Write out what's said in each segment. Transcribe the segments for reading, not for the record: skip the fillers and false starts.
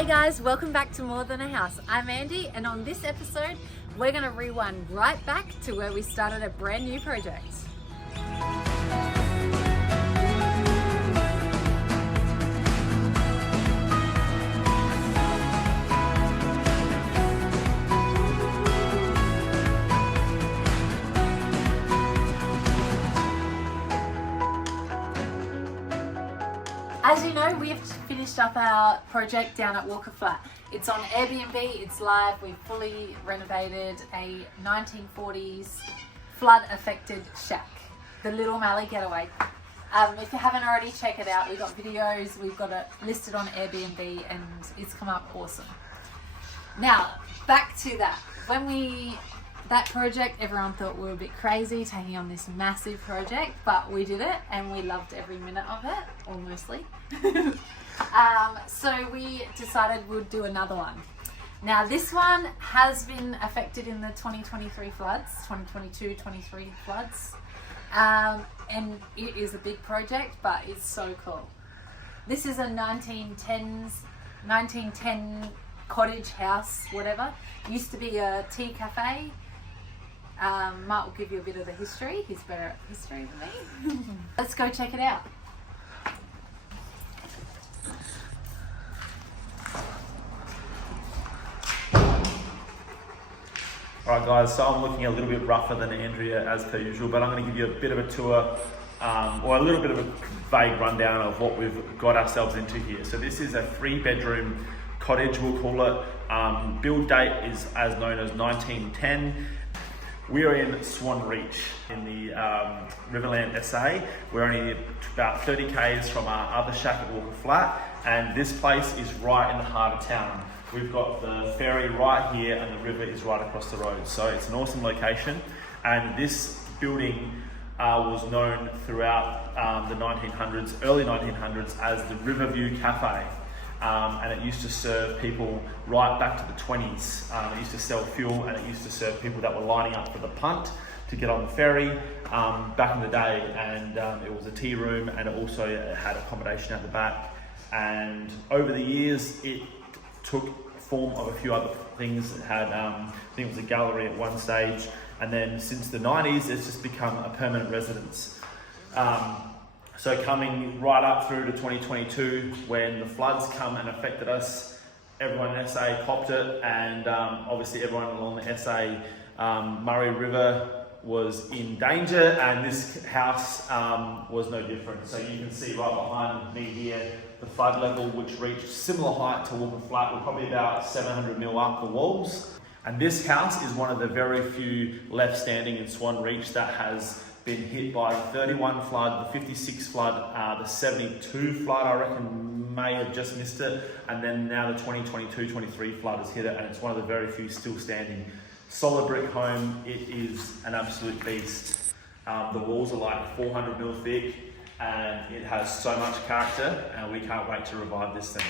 Hey guys, welcome back to More Than a House. I'm Andy, and on this episode, we're going to rewind right back to where we started a brand new project. As you know, we've finished up our project down at Walker Flat. It's on AirBnB, it's live, we've fully renovated a 1940s flood-affected shack, the Little Mallee Getaway. If you haven't already, check it out. We've got videos, we've got it listed on Airbnb, and it's come up awesome. Now, back to that. That project, everyone thought we were a bit crazy taking on this massive project, but we did it and we loved every minute of it, or mostly. So we decided we'd do another one. Now this one has been affected in the 2023 floods, 2022-23 floods, and it is a big project, but it's so cool. This is a 1910 cottage house, whatever. It used to be a tea cafe. Mark will give you a bit of the history. He's better at history than me. Let's go check it out. Alright guys, so I'm looking a little bit rougher than Andrea as per usual, but I'm going to give you a bit of a tour or a little bit of a vague rundown of what we've got ourselves into here. So this is a 3-bedroom cottage, we'll call it. Build date is as known as 1910. We are in Swan Reach in the Riverland, SA. We're only about 30 k's from our other shack at Walker Flat, and this place is right in the heart of town. We've got the ferry right here and the river is right across the road. So it's an awesome location, and this building was known throughout the 1900s, early 1900s as the Riverview Cafe. And it used to serve people right back to the 20s. It used to sell fuel, and it used to serve people that were lining up for the punt to get on the ferry back in the day. And it was a tea room, and it also had accommodation at the back. And over the years, it took form of a few other things. It had, I think it was a gallery at one stage. And then since the 90s, it's just become a permanent residence. So coming right up through to 2022, when the floods come and affected us, everyone in SA copped it, and obviously everyone along the SA Murray River was in danger, and this house was no different. So you can see right behind me here, the flood level, which reached similar height to Walker Flat. We're probably about 700 mil up the walls. And this house is one of the very few left standing in Swan Reach that has been hit by the 31 flood, the 56 flood, the 72 flood, I reckon may have just missed it, and then now the 2022-23 flood has hit it, and it's one of the very few still standing. Solid brick home, it is an absolute beast. The walls are like 400 mil thick, and it has so much character, and we can't wait to revive this thing.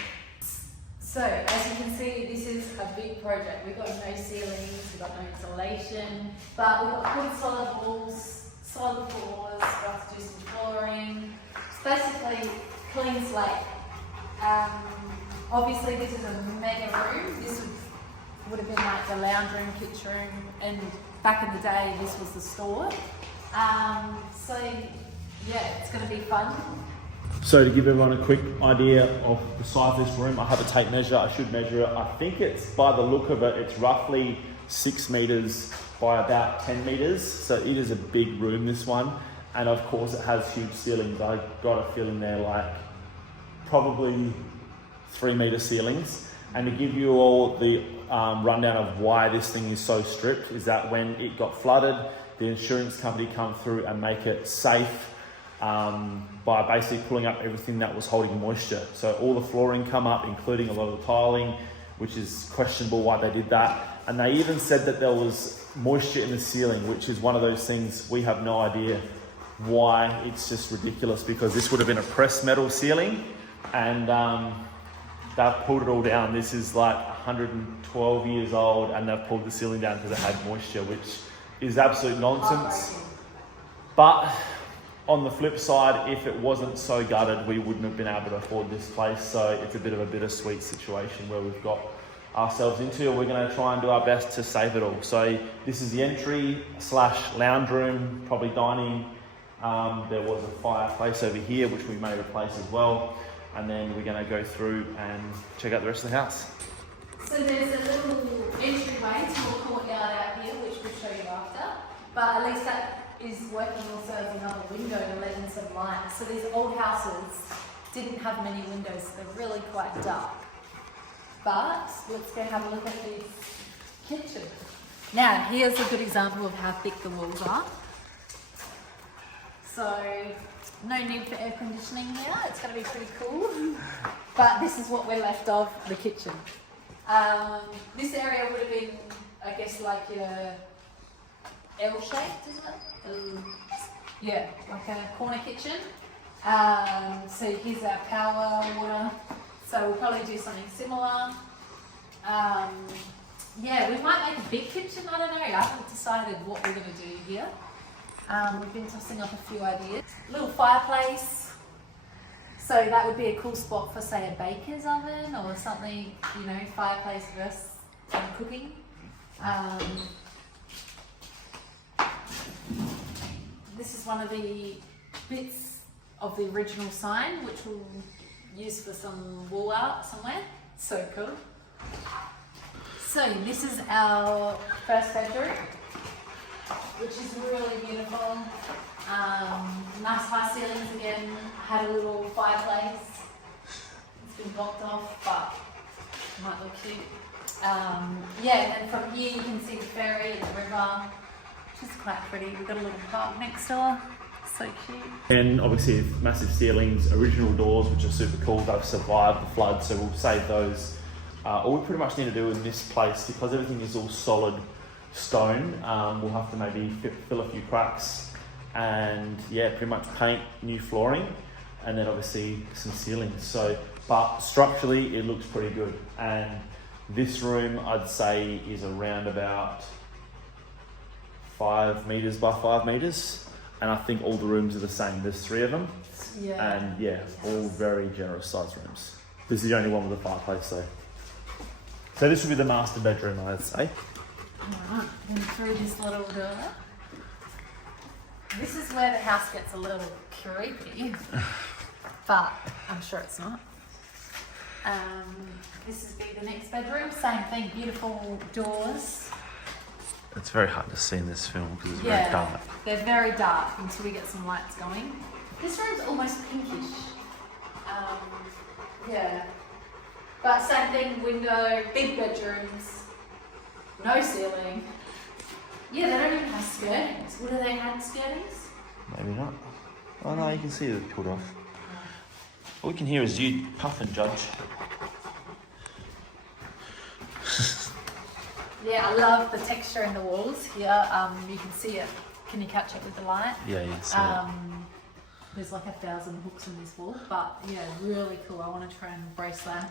So, as you can see, this is a big project. We've got no ceilings, we've got no insulation, but we've got good solid walls, solid floors, we'll have to do some flooring. It's basically clean slate. Obviously this is a mega room. This would have been like the lounge room, kitchen room, and back in the day this was the store. So yeah, it's going to be fun. So to give everyone a quick idea of the size of this room, I have a tape measure, I should measure it. I think it's, by the look of it, it's roughly 6 meters by about 10 meters. So it is a big room, this one. And of course it has huge ceilings. I got a feeling they're like probably 3-meter ceilings. And to give you all the rundown of why this thing is so stripped is that when it got flooded, the insurance company come through and make it safe by basically pulling up everything that was holding moisture. So all the flooring come up, including a lot of the tiling, which is questionable why they did that. And they even said that there was moisture in the ceiling, which is one of those things we have no idea why. It's just ridiculous, because this would have been a pressed metal ceiling, and they've pulled it all down. This is like 112 years old, and they've pulled the ceiling down because it had moisture, which is absolute nonsense. But on the flip side, if it wasn't so gutted, we wouldn't have been able to afford this place. So it's a bit of a bittersweet situation where we've got ourselves into. We're going to try and do our best to save it all. So this is the entry / lounge room, probably dining. There was a fireplace over here, which we may replace as well. And then we're going to go through and check out the rest of the house. So there's a little entryway to a courtyard out here, which we'll show you after. But at least that is working also as another window to let in some light. So these old houses didn't have many windows, so they're really quite dark. But let's go have a look at this kitchen. Now, here's a good example of how thick the walls are. So, no need for air conditioning here. It's going to be pretty cool. But this is what we're left of the kitchen. This area would have been, I guess, like your L-shaped, isn't it? Yeah, like a corner kitchen. So here's our power, water. So we'll probably do something similar. Yeah, we might make a big kitchen, I don't know. I haven't decided what we're going to do here. We've been tossing up a few ideas. Little fireplace. So that would be a cool spot for, say, a baker's oven or something, you know, fireplace versus cooking. This is one of the bits of the original sign, which we'll use for some wall art somewhere. So cool. So this is our first bedroom, which is really beautiful. Nice high ceilings again. Had a little fireplace. It's been blocked off, but it might look cute. Yeah, and from here you can see the ferry, the river, which is quite pretty. We've got a little park next door. So cute. And obviously massive ceilings, original doors, which are super cool. They've survived the flood, so we'll save those. All we pretty much need to do in this place, because everything is all solid stone, we'll have to maybe fill a few cracks and yeah, pretty much paint new flooring and then obviously some ceilings. So, but structurally it looks pretty good. And this room I'd say is around about 5 meters by 5 meters. And I think all the rooms are the same. There's 3 of them. Yeah. And yeah, all very generous sized rooms. This is the only one with a fireplace though. So this would be the master bedroom, I'd say. Alright, then through this little door. This is where the house gets a little creepy, but I'm sure it's not. This is the next bedroom, same thing, beautiful doors. It's very hard to see in this film because it's Yeah, very dark. they're very dark until we get some lights going. This room's almost pinkish. Yeah, but same thing, window, big bedrooms, no ceiling. Yeah, they don't even have skirtings. Would they have skirtings? Maybe not. Oh no, you can see it pulled off. All we can hear is you puff and judge. Yeah, I love the texture in the walls here. You can see it. Can you catch it with the light? Yeah, you can see it. There's like 1,000 hooks in this wall, but yeah, really cool. I want to try and embrace that.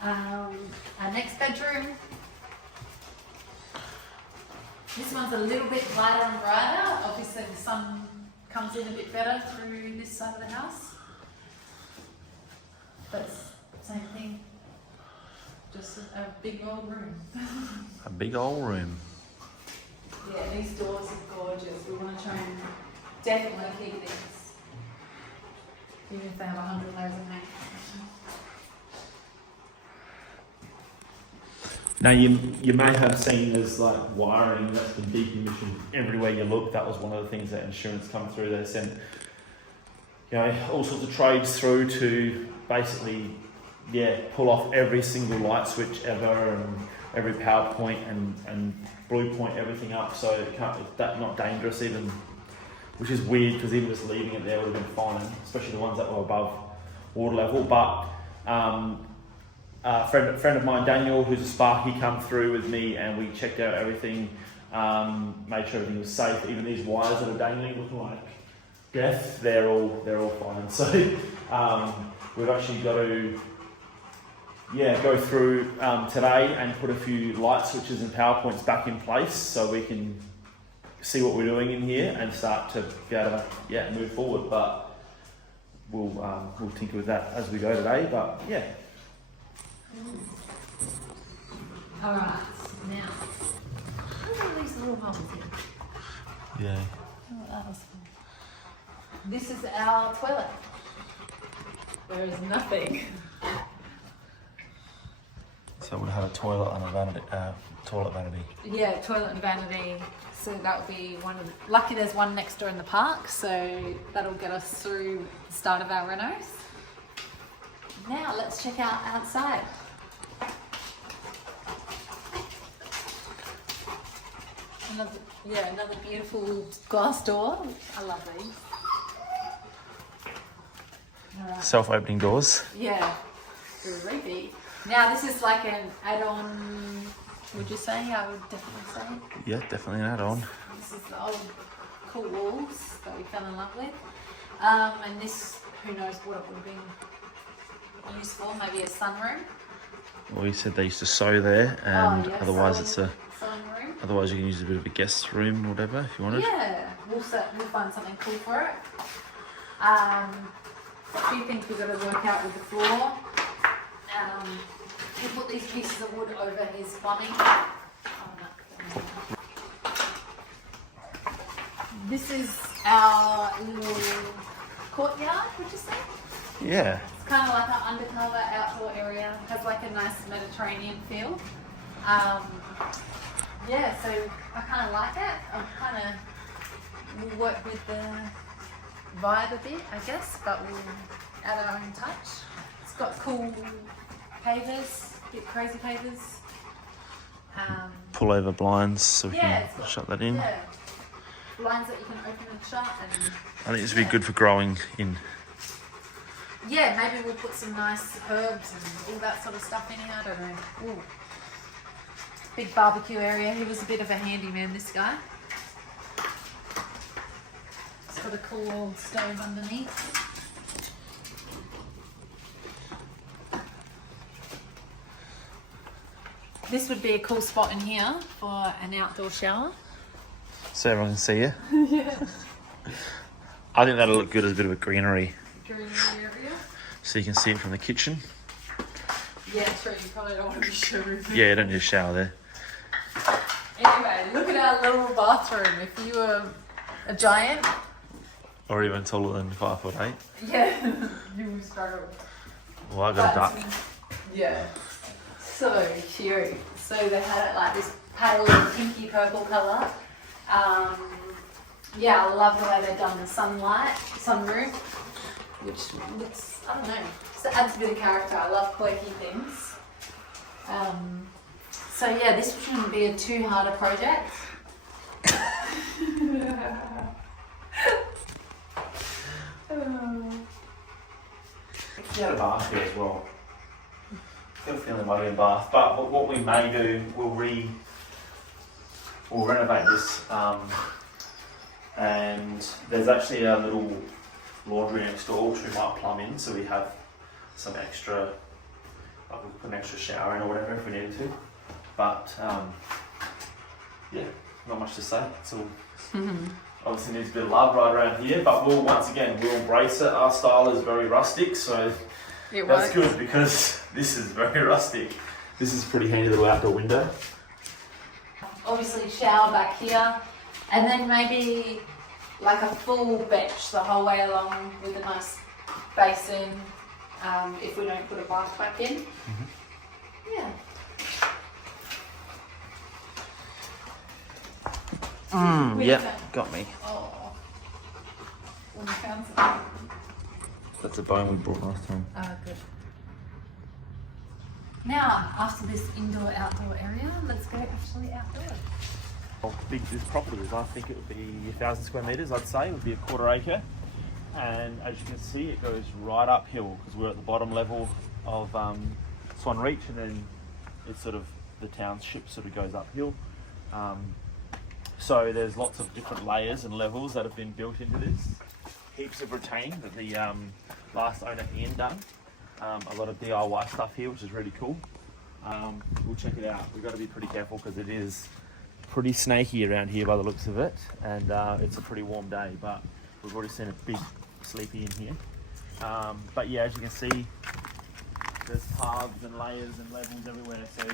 Our next bedroom. This one's a little bit lighter and brighter. Obviously the sun comes in a bit better through this side of the house. But same thing. Just a big old room. A big old room. Yeah, these doors are gorgeous. We want to try and definitely keep these. Even if they have 100 layers of paint. Now you may have seen there's like wiring that's been decommissioned everywhere you look. That was one of the things that insurance come through. They sent, you know, all sorts of trades through to basically, yeah, pull off every single light switch ever and every power point and blue point everything up. So it can't, it's not dangerous even, which is weird because even just leaving it there would have been fine, especially the ones that were above water level. But a friend of mine, Daniel, who's a spark, he come through with me and we checked out everything, made sure everything was safe. Even these wires that are dangling looking like death, they're all fine. So we've actually got to go through today and put a few light switches and power points back in place so we can see what we're doing in here and start to be able to move forward. But we'll tinker with that as we go today. But yeah. All right, now look at all these little holes here. Yeah. Oh, that was fun. This is our toilet. There is nothing. So we have a toilet and a vanity, toilet vanity. Yeah, toilet and vanity. So that would be one of the, lucky there's one next door in the park, so that'll get us through the start of our renos. Now let's check out outside. Another beautiful glass door. I love these. All right. Self-opening doors. Yeah, creepy. Now this is like an add-on, would you say? I would definitely say. Yeah, definitely an add-on. This is the old cool walls that we fell in love with. And this, who knows what it would have been used for, maybe a sunroom. Well, you said they used to sew there, and otherwise it's a... sunroom. Otherwise you can use a bit of a guest room or whatever if you wanted. Yeah, we'll find something cool for it. A few things we've got to work out with the floor. We'll put these pieces of wood over his plumbing. This is our little courtyard, would you say? Yeah. It's kind of like an undercover outdoor area. Has like a nice Mediterranean feel. Yeah, so I kind of like it. We'll work with the vibe a bit, I guess, but we'll add our own touch. It's got cool pavers, a bit crazy pavers. Pull over blinds so we Yeah, can shut that in. Yeah, blinds that you can open and shut. And I think this would be good for growing in. yeah, maybe we'll put some nice herbs and all that sort of stuff in here. I don't know. Ooh. Big barbecue area. He was a bit of a handyman, this guy. It's got a cool old stove underneath. This would be a cool spot in here for an outdoor shower. So everyone can see you. Yeah. I think that'll look good as a bit of a greenery. Greenery area. So you can see it from the kitchen. Yeah, true. You probably don't want to be showering. Yeah, you don't need a shower there. Anyway, look at our little bathroom. If you were a giant, Or even taller than 5'8". yeah, you would struggle. Well, I got a duck. Yeah. So cute. So they had it like this pale pinky purple colour. Yeah, I love the way they've done the sunroom, which looks, I don't know, just adds a bit of character. I love quirky things. So yeah, this shouldn't be a too hard a project. We had a bath here as well. Got a feeling it might be a bath, but what we may do, we'll renovate this, and there's actually a little laundry next door which we might plumb in, so we have some extra, like we could put an extra shower in or whatever if we needed to. But yeah, not much to say. It's all obviously needs a bit of love right around here, but we'll embrace it. Our style is very rustic, so that's good because this is very rustic. This is a pretty handy little outdoor window. Obviously shower back here, and then maybe like a full bench the whole way along with a nice basin, if we don't put a bath back in. Yeah. Yeah, got me. Oh. When we found something. That's a bone we brought last time. Ah, good. Now, after this indoor-outdoor area, let's go actually outdoors. How big this property is, I think it would be 1,000 square metres, I'd say. It would be a quarter acre. And as you can see, it goes right uphill because we're at the bottom level of Swan Reach, and then it's sort of, the township sort of goes uphill. So there's lots of different layers and levels that have been built into this. Heaps of retaining that the last owner Ian done. A lot of DIY stuff here, which is really cool. We'll check it out. We've got to be pretty careful because it is pretty snaky around here by the looks of it, and it's a pretty warm day, but we've already seen a big sleepy in here. But yeah, as you can see, there's paths and layers and levels everywhere, so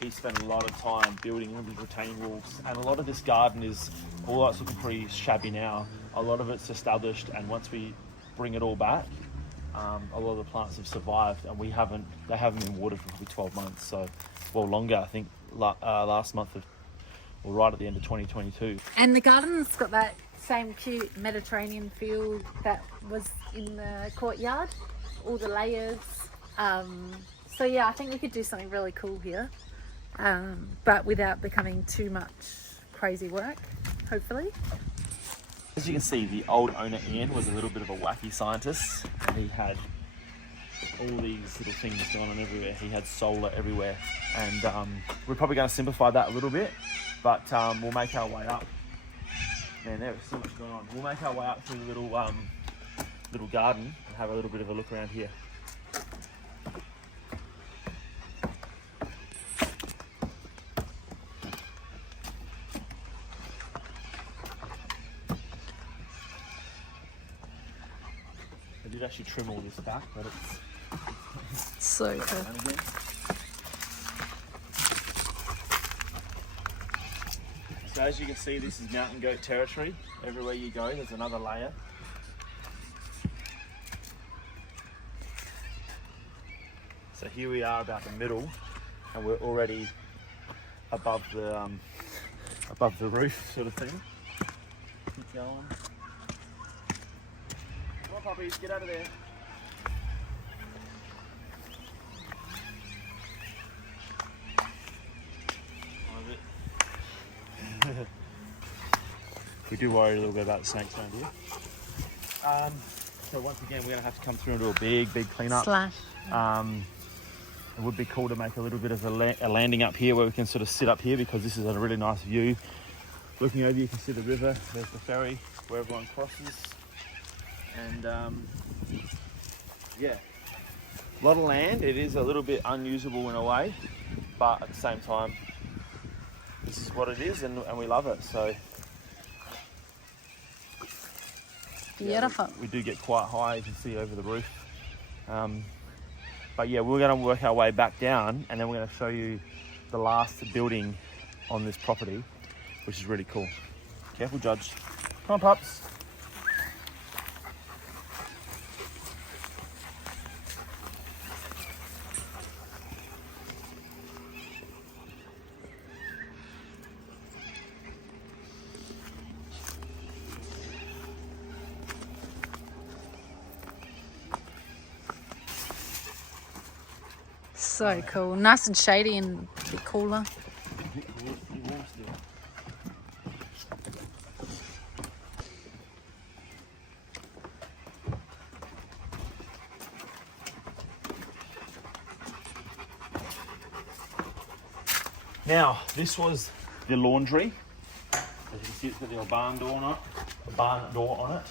he spent a lot of time building all these retaining walls, and a lot of this garden is, although it's looking pretty shabby now, a lot of it's established, and once we bring it all back, a lot of the plants have survived, and they haven't been watered for probably 12 months, so, well, longer. I think last month or right at the end of 2022. And the garden's got that same cute Mediterranean feel that was in the courtyard, all the layers. So yeah, I think we could do something really cool here, but without becoming too much crazy work, hopefully. As you can see, the old owner Ian was a little bit of a wacky scientist, and he had all these little things going on everywhere. He had solar everywhere, and we're probably going to simplify that a little bit, but we'll make our way up. Man, there is so much going on. We'll make our way up through the little garden and have a little bit of a look around here. I did actually trim all this back, but it's So cool. So as you can see, this is mountain goat territory. Everywhere you go, there's another layer. So here we are about the middle, and we're already above the roof, sort of thing. Keep going. Come on, puppies, get out of there. We do worry a little bit about the snakes around here. So once again, we're going to have to come through and do a big cleanup. Slash. It would be cool to make a little bit of a landing up here where we can sort of sit up here, because this is a really nice view. Looking over, you can see the river. There's the ferry where everyone crosses. And yeah, a lot of land. It is a little bit unusable in a way, but at the same time, this is what it is, and we love it. So Beautiful. yeah, we do get quite high, you can see over the roof. But yeah, we're going to work our way back down, and then we're going to show you the last building on this property, which is really cool. Careful, Judge. Come on, pups. So cool. Nice and shady and a bit cooler. Now, this was the laundry. As you can see, it's got the barn door on it.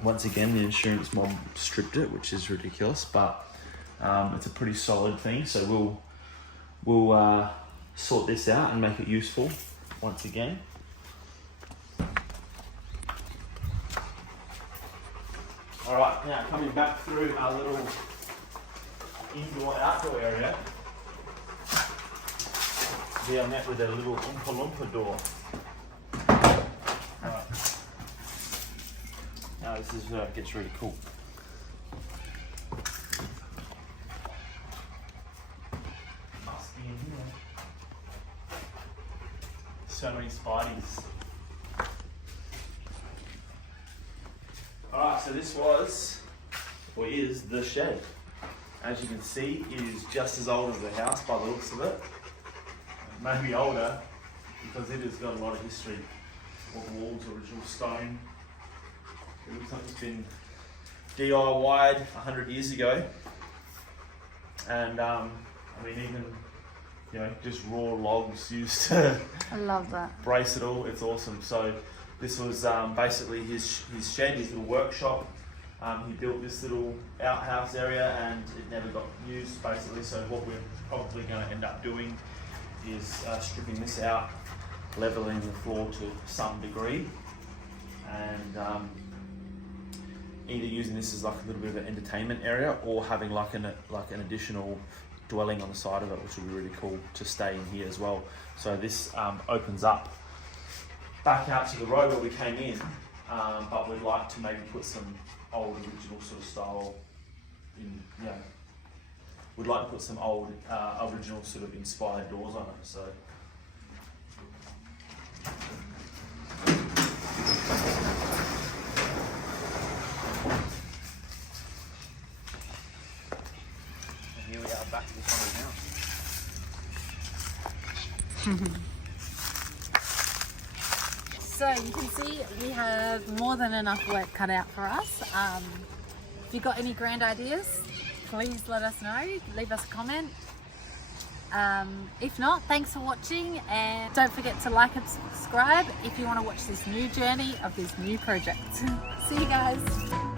Once again, the insurance mob stripped it, which is ridiculous, but it's a pretty solid thing. So we'll sort this out and make it useful once again. All right, now coming back through our little indoor-outdoor area, we are met with a little Oompa Loompa door. Alright. Now this is where it gets really cool. Must be in here. So many spideys. Alright, so this was, or is, the shed. As you can see, it is just as old as the house by the looks of it. Maybe older, because it has got a lot of history. All the walls, original stone. It looks like it's been DIY'd 100 years ago. And I mean, even just raw logs used to I love that. brace it all. It's awesome. So this was basically his shed, his little workshop. He built this little outhouse area, and it never got used basically. So what we're probably going to end up doing is stripping this out, leveling the floor to some degree, and either using this as like a little bit of an entertainment area or having like an additional dwelling on the side of it, which would be really cool to stay in here as well. So this opens up back out to the road where we came in, but we'd like to maybe put some old original sort of style in, we'd like to put some old original sort of inspired doors on it. So and here we are back to the front of the house. So you can see we have more than enough work cut out for us. If you've got any grand ideas, please let us know, leave us a comment. If not, thanks for watching, and don't forget to like and subscribe if you want to watch this new journey of this new project. See you guys.